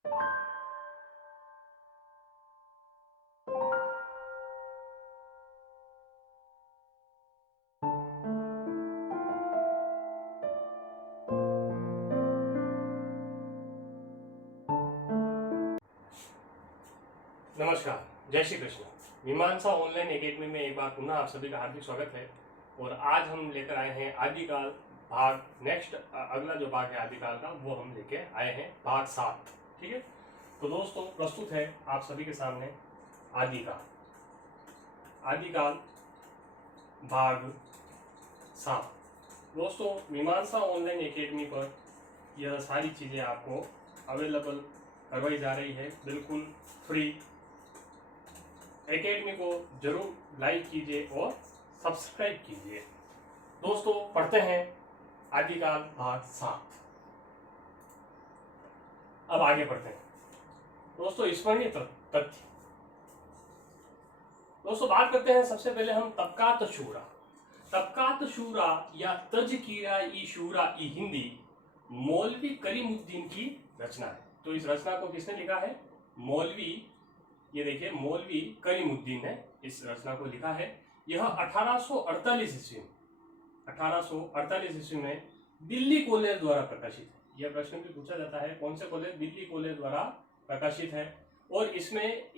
नमस्कार, जय श्री कृष्ण। मीमांसा ऑनलाइन एकेडमी में एक बार पुनः आप सभी का हार्दिक स्वागत है। और आज हम लेकर आए हैं आदिकाल भाग नेक्स्ट, अगला जो भाग है आदिकाल का वो हम लेके आए हैं भाग 7। ठीक है, तो दोस्तों प्रस्तुत है आप सभी के सामने आदिकाल भाग 7। दोस्तों मीमांसा ऑनलाइन एकेडमी पर यह सारी चीज़ें आपको अवेलेबल करवाई जा रही है बिल्कुल फ्री। एकेडमी को जरूर लाइक कीजिए और सब्सक्राइब कीजिए। दोस्तों पढ़ते हैं आदिकाल भाग 7। अब आगे बढ़ते हैं दोस्तों स्मरणीय तथ्य। दोस्तों बात करते हैं सबसे पहले हम तबकात शूरा या तज़किरा ई शूरा ई हिंदी मौलवी करीमुद्दीन की रचना है। तो इस रचना को किसने लिखा है? मौलवी, ये देखिए मौलवी करीमुद्दीन ने इस रचना को लिखा है। यह 1848 ईस्वी में दिल्ली कॉलेज द्वारा प्रकाशित है। यह प्रश्न भी पूछा जाता है, कौन से कॉलेज? दिल्ली कॉलेज द्वारा प्रकाशित है। और इसमें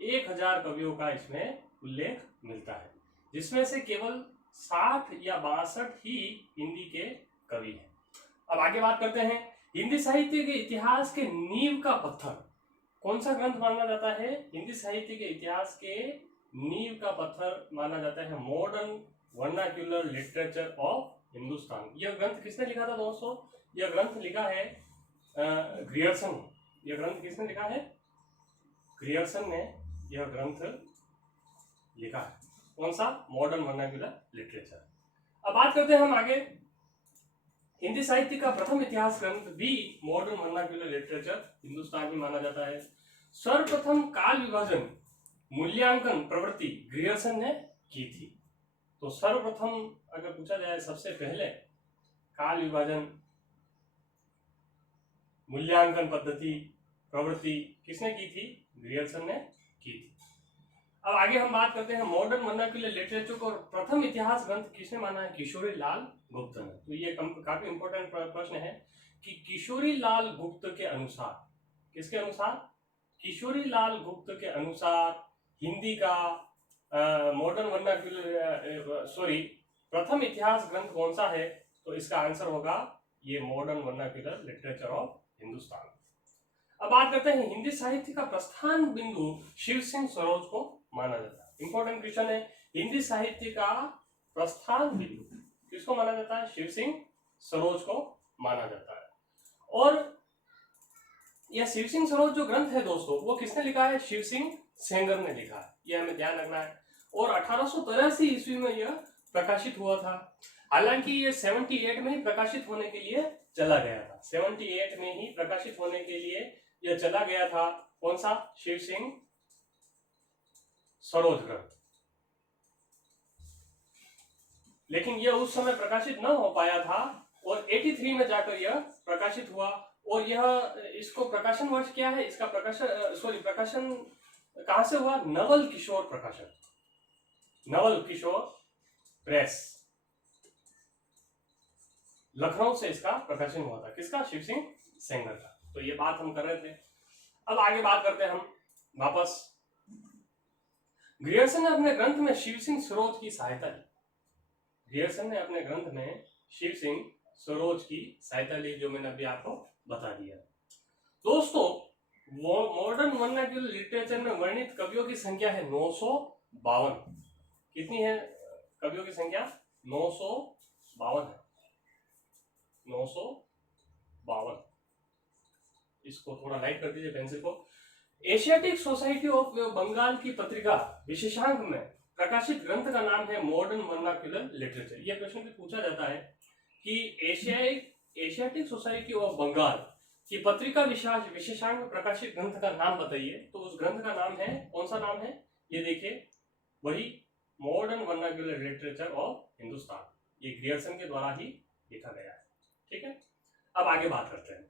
1000 कवियों का इसमें उल्लेख मिलता है, जिसमें से केवल 60 या 62 ही हिंदी के कवि हैं। अब आगे बात करते हैं हिंदी साहित्य के इतिहास के नींव का पत्थर कौन सा ग्रंथ माना जाता है? हिंदी साहित्य के इतिहास के नींव का पत्थर माना जाता है modern vernacular literature of Hindustan. यह ग्रंथ किसने लिखा था दोस्तों? यह ग्रंथ लिखा है ग्रियर्सन। यह ग्रंथ किसने लिखा है? ग्रियर्सन ने यह ग्रंथ लिखा है। कौन सा? Modern vernacular literature. अब बात करते हैं हम आगे। हिंदी साहित्य का प्रथम इतिहास ग्रंथ भी मॉडर्न वर्नाक्यूलर लिटरेचर हिंदुस्तान ही माना जाता है। सर्वप्रथम काल विभाजन मूल्यांकन प्रवृत्ति ग्रियर्सन ने की थी। तो सर्वप्रथम अगर पूछा जाए सबसे पहले काल विभाजन मूल्यांकन पद्धति प्रवृत्ति किसने की थी? ग्रियर्सन ने की थी। अब आगे हम बात करते हैं मॉडर्न वर्नाक्यूलर लिटरेचर को प्रथम इतिहास ग्रंथ किसने माना है? किशोरी लाल गुप्त ने। तो ये काफी इंपॉर्टेंट प्रश्न है कि किशोरी लाल गुप्त के अनुसार, किसके अनुसार? किशोरी लाल गुप्त के अनुसार हिंदी का मॉडर्न वर्नाक्यूलर प्रथम इतिहास ग्रंथ कौन सा है? तो इसका आंसर होगा ये modern vernacular literature of Hindustan. अब बात करते हैं हिंदी साहित्य का प्रस्थान बिंदु शिव सिंह सरोज को माना जाता है। इंपॉर्टेंट क्वेश्चन है, हिंदी साहित्य का प्रस्थान बिंदु किसको माना जाता है? शिव सिंह सरोज को माना जाता है। और यह शिव सिंह सरोज जो ग्रंथ है दोस्तों वो किसने लिखा है? शिव सिंह सेंगर ने लिखा है, यह हमें ध्यान रखना है। और 1883 ईस्वी में यह प्रकाशित हुआ था। हालांकि ये 78 में ही प्रकाशित होने के लिए चला गया था। 78 में ही प्रकाशित होने के लिए यह चला गया था। कौन सा? शिव सिंह सरोज ग्रंथ। लेकिन यह उस समय प्रकाशित न हो पाया था और 83 में जाकर यह प्रकाशित हुआ। और यह इसको प्रकाशन वर्ष क्या है? इसका प्रकाशन कहां से हुआ? नवल किशोर प्रकाशन, नवल किशोर प्रेस, लखनऊ से इसका प्रकाशन हुआ था। किसका? शिव सिंह सेंगर का। तो ये बात हम कर रहे थे। अब आगे बात करते हैं हम वापस। ग्रियर्सन ने अपने ग्रंथ में शिव सिंह सरोज की सहायता ली। ग्रियर्सन ने अपने ग्रंथ में शिव सिंह सरोज की सहायता ली, जो मैंने अभी आपको बता दिया। दोस्तों मॉडर्न वर्नाक्यूलर लिटरेचर में वर्णित कवियों की संख्या है 952। कितनी है कवियों की संख्या? 952 है। 952। इसको थोड़ा लाइट कर दीजिए पेंसिल को। एशियाटिक सोसाइटी ऑफ बंगाल की पत्रिका विशेषांक में प्रकाशित ग्रंथ का नाम है मॉडर्न वर्नाक्यूलर लिटरेचर। यह प्रश्न भी पूछा जाता है कि एशियाटिक सोसाइटी ऑफ बंगाल की पत्रिका विशेषांक में प्रकाशित ग्रंथ का नाम बताइए। तो उस ग्रंथ का नाम है, कौन सा नाम है? ये देखिए, वही modern vernacular literature of Hindustan. ये ग्रियर्सन के द्वारा ही लिखा गया है। ठीक है, अब आगे बात करते हैं।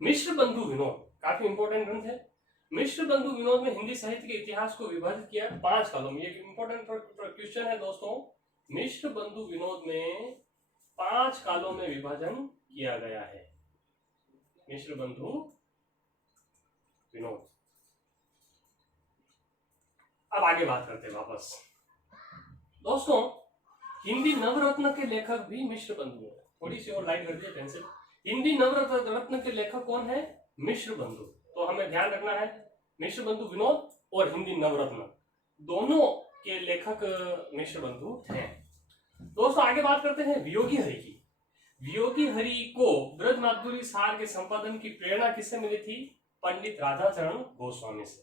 मिश्र बंधु विनोद काफी इंपॉर्टेंट ग्रंथ है। मिश्र बंधु विनोद में हिंदी साहित्य के इतिहास को विभाजित किया 5 कालों में। ये इंपॉर्टेंट क्वेश्चन है दोस्तों। मिश्र बंधु विनोद में 5 कालों में विभाजन किया गया है। मिश्र बंधु विनोद। अब आगे बात करते हैं वापस दोस्तों। हिंदी नवरत्न के लेखक भी मिश्र बंधु है। थोड़ी सी और लाइट कर दिए पेंसिल। हिंदी नवरत्न के लेखक कौन है? मिश्र बंधु। तो हमें ध्यान रखना है मिश्र बंधु विनोद और हिंदी नवरत्न दोनों के लेखक मिश्र बंधु थे। दोस्तों आगे बात करते हैं वियोगी हरि की। वियोगी हरि को ब्रजमाधुरी सार के संपादन की प्रेरणा किससे मिली थी? पंडित राधाचरण गोस्वामी से।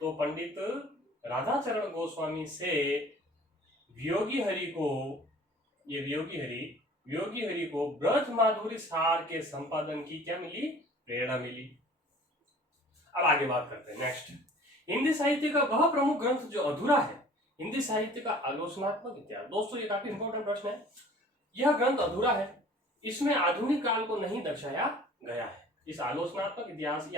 तो पंडित राधाचरण गोस्वामी से वियोगी हरि को ब्रजमाधुरी सार के संपादन की क्या मिली? प्रेरणा मिली। अब आगे बात करते हैं नेक्स्ट। हिंदी साहित्य का वह प्रमुख ग्रंथ जो अधूरा है। हिंदी साहित्य का आलोचनात्मक इतिहास। दोस्तों ये काफी इंपॉर्टेंट प्रश्न है। यह ग्रंथ अधूरा है। इसमें आधुनिक काल को नहीं दर्शाया गया है। इस आलोचनात्मक इतिहास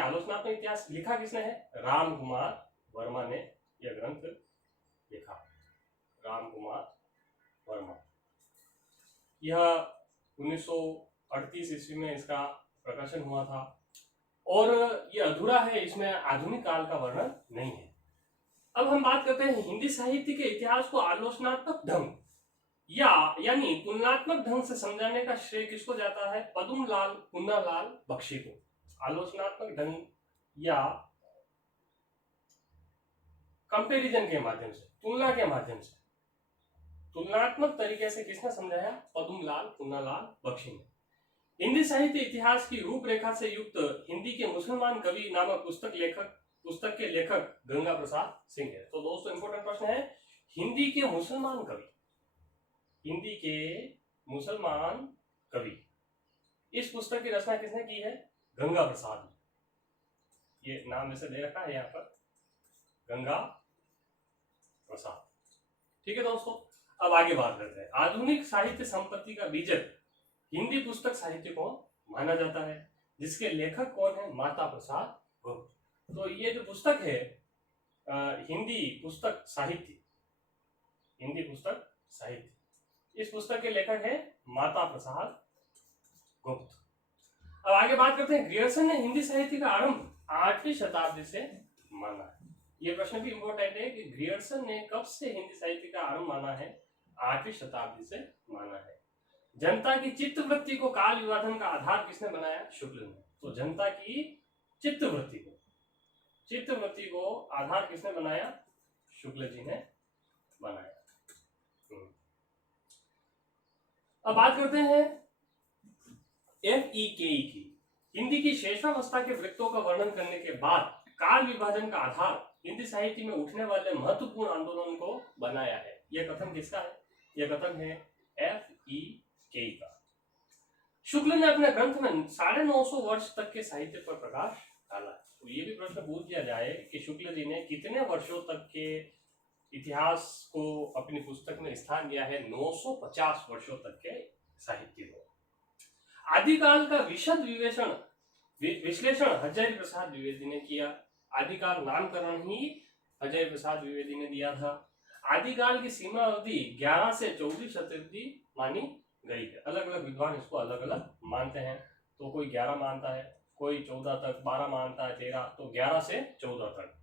लिखा किसने है? राम कुमार वर्मा ने यह ग्रंथ लिखा। राम कुमार वर्मा। यह 1938 ईस्वी में इसका प्रकाशन हुआ था और यह अधूरा है। इसमें आधुनिक काल का वर्णन नहीं है। अब हम बात करते हैं हिंदी साहित्य के इतिहास को आलोचनात्मक ढंग यानी तुलनात्मक ढंग से समझाने का श्रेय किसको जाता है? पद्मलाल पुन्नालाल बख्शी को। आलोचनात्मक ढंग या कंपैरिजन के माध्यम से, तुलना के माध्यम से, तुलनात्मक तरीके से किसने समझाया? पद्मलाल पुन्नालाल बख्शी ने। हिंदी साहित्य इतिहास की रूपरेखा से युक्त हिंदी के मुसलमान कवि नामक पुस्तक के लेखक गंगा प्रसाद सिंह है। तो दोस्तों इंपॉर्टेंट प्रश्न है हिंदी के मुसलमान कवि। इस पुस्तक की रचना किसने की है? गंगा प्रसाद। ये नाम जैसे दे रखा है यहाँ पर, गंगा प्रसाद। ठीक है दोस्तों। अब आगे बात करते हैं। आधुनिक साहित्य संपत्ति का बीजक हिंदी पुस्तक साहित्य को माना जाता है, जिसके लेखक कौन है? माता प्रसाद गुप्त। तो ये जो पुस्तक है हिंदी पुस्तक साहित्य, इस पुस्तक के लेखक है माता प्रसाद गुप्त। अब आगे बात करते हैं ग्रियर्सन ने हिंदी साहित्य का आरंभ 8वीं शताब्दी से माना है। ये प्रश्न भी इंपॉर्टेंट है कि ग्रियर्सन ने कब से हिंदी साहित्य का आरंभ माना है? 8वीं शताब्दी से माना है। जनता की चित्तवृत्ति को काल विभाजन का आधार किसने बनाया? शुक्ल ने। तो जनता की चित्तवृत्ति को आधार किसने बनाया? शुक्ल जी ने बनाया। अब बात करते हैं FEKE की। हिंदी की शेषावस्था के वृत्तों का वर्णन करने के बाद काल विभाजन का आधार हिंदी साहित्य में उठने वाले महत्वपूर्ण आंदोलन को बनाया है। यह कथन किसका है? यह कथन है FEKE का। शुक्ल ने अपने ग्रंथ में 950 वर्ष तक के साहित्य पर प्रकाश डाला। तो ये भी प्रश्न पूछ दिया जाए कि शुक्ल जी ने कितने वर्षों तक के इतिहास को अपनी पुस्तक में स्थान दिया है? 950 वर्षों तक के साहित्य को। आदिकाल का विशद विश्लेषण हजारी प्रसाद द्विवेदी ने किया। आदिकाल नामकरण ही हजारी प्रसाद द्विवेदी ने दिया था। आदिकाल की सीमा अवधि 11 से 14वीं शताब्दी मानी गई है। अलग अलग विद्वान इसको अलग अलग मानते हैं। तो कोई 11 मानता है, कोई 14 तक, 12 मानता है, 13, तो 11 से 14 तक।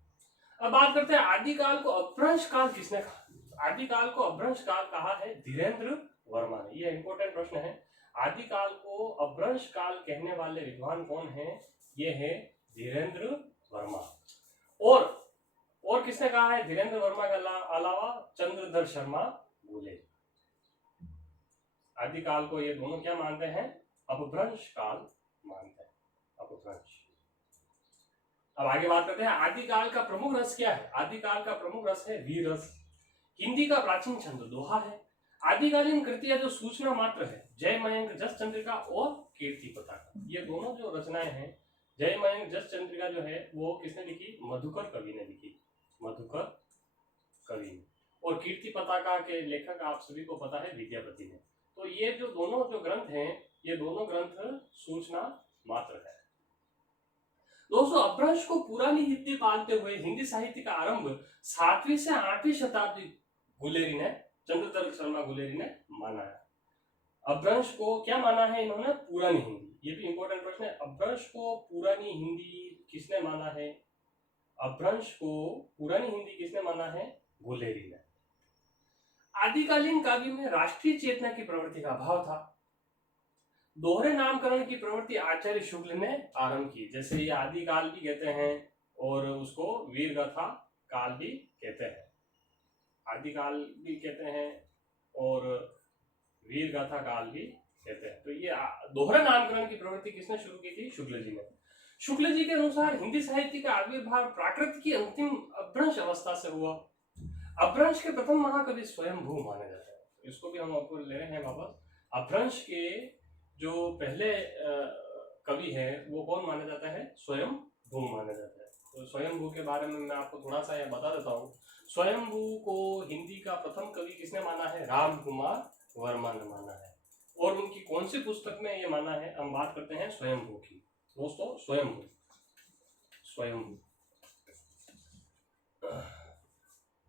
अब बात करते हैं आदिकाल को अपभ्रंश काल किसने कहा? आदिकाल को अपभ्रंश काल कहा है धीरेन्द्र वर्मा ने। यह इंपॉर्टेंट प्रश्न है। आदिकाल को अपभ्रंश काल कहने वाले विद्वान कौन है? ये है धीरेन्द्र वर्मा। और किसने कहा है? धीरेन्द्र वर्मा के अलावा चंद्रधर शर्मा बोले। आदिकाल को ये दोनों क्या मानते हैं? अपभ्रंश काल मानते हैं। अपभ्रंश। अब आगे बात करते हैं आदिकाल का प्रमुख रस क्या है? आदिकाल का प्रमुख रस है वीर रस। हिंदी का प्राचीन छंद दोहा है। आदिकालीन कृतियां जो सूचना मात्र है, जय मयंक जस चंद्रिका और कीर्ति पताका। ये दोनों जो रचनाएं हैं, जय मयंक जस चंद्रिका जो है वो किसने लिखी? मधुकर कवि ने लिखी। मधुकर कवि ने। और कीर्ति पताका के लेखक आप सभी को पता है विद्यापति ने। तो ये जो दोनों जो ग्रंथ हैं, ये दोनों ग्रंथ सूचना मात्र है। दोस्तों अपभ्रंश को पुरानी हिंदी मानते हुए हिंदी साहित्य का आरंभ 7वीं से 8वीं शताब्दी गुलेरी ने, चंद्रतर्क शर्मा गुलेरी ने माना है। अपभ्रंश को क्या माना है इन्होंने? पुरानी हिंदी। ये भी इंपॉर्टेंट प्रश्न है। अपभ्रंश को पुरानी हिंदी किसने माना है? अपभ्रंश को पुरानी हिंदी किसने माना है? गुलेरी ने। आदिकालीन काव्य में राष्ट्रीय चेतना की प्रवृत्ति का अभाव था। दोहरे नामकरण की प्रवृत्ति आचार्य शुक्ल ने आरंभ की। जैसे ये आदिकाल भी कहते हैं और उसको वीर गाथा काल भी कहते हैं। आदिकाल भी कहते हैं और वीर गाथा काल भी कहते हैं। तो ये दोहरे नामकरण की प्रवृत्ति किसने शुरू की थी? शुक्ल जी ने। शुक्ल जी के अनुसार हिंदी साहित्य का आविर्भाव प्राकृत की अंतिम अपभ्रंश अवस्था से हुआ। अपभ्रंश के प्रथम महाकवि स्वयंभू माने जाते हैं। इसको भी हम आपको ले रहे हैं वापस। अपभ्रंश के जो पहले कवि है वो कौन माना जाता है? स्वयंभू माना जाता है। तो स्वयंभू के बारे में मैं आपको थोड़ा सा यह बता देता हूँ। स्वयंभू को हिंदी का प्रथम कवि किसने माना है? राम कुमार वर्मा ने माना है। और उनकी कौन सी पुस्तक में ये माना है? हम बात करते हैं स्वयंभू की। दोस्तों स्वयंभू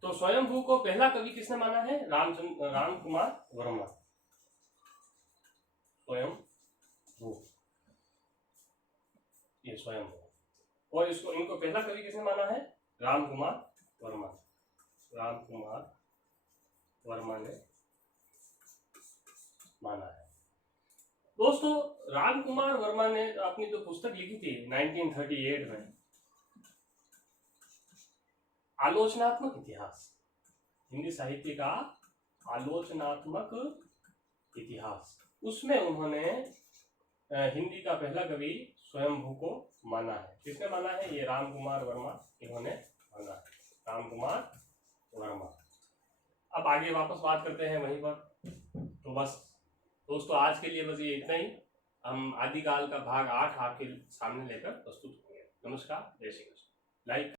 तो स्वयंभू को पहला कवि किसने माना है? राम कुमार वर्मा। स्वयंभू, ये स्वयंभू। और इसको इनको पहला कवि किसने माना है? राम कुमार वर्मा। राम कुमार वर्मा ने माना है। दोस्तों राम कुमार वर्मा ने अपनी जो पुस्तक लिखी थी 1938 में, आलोचनात्मक इतिहास, हिंदी साहित्य का आलोचनात्मक इतिहास, उसमें उन्होंने हिंदी का पहला कवि स्वयंभू को माना है। किसने माना है? ये राम कुमार वर्मा, इन्होंने माना है। राम कुमार वर्मा। अब आगे वापस बात करते हैं वहीं पर। तो बस दोस्तों आज के लिए बस ये इतना ही। हम आदिकाल का भाग 8 आपके सामने लेकर प्रस्तुत होंगे। नमस्कार, जय श्री कृष्ण। लाइक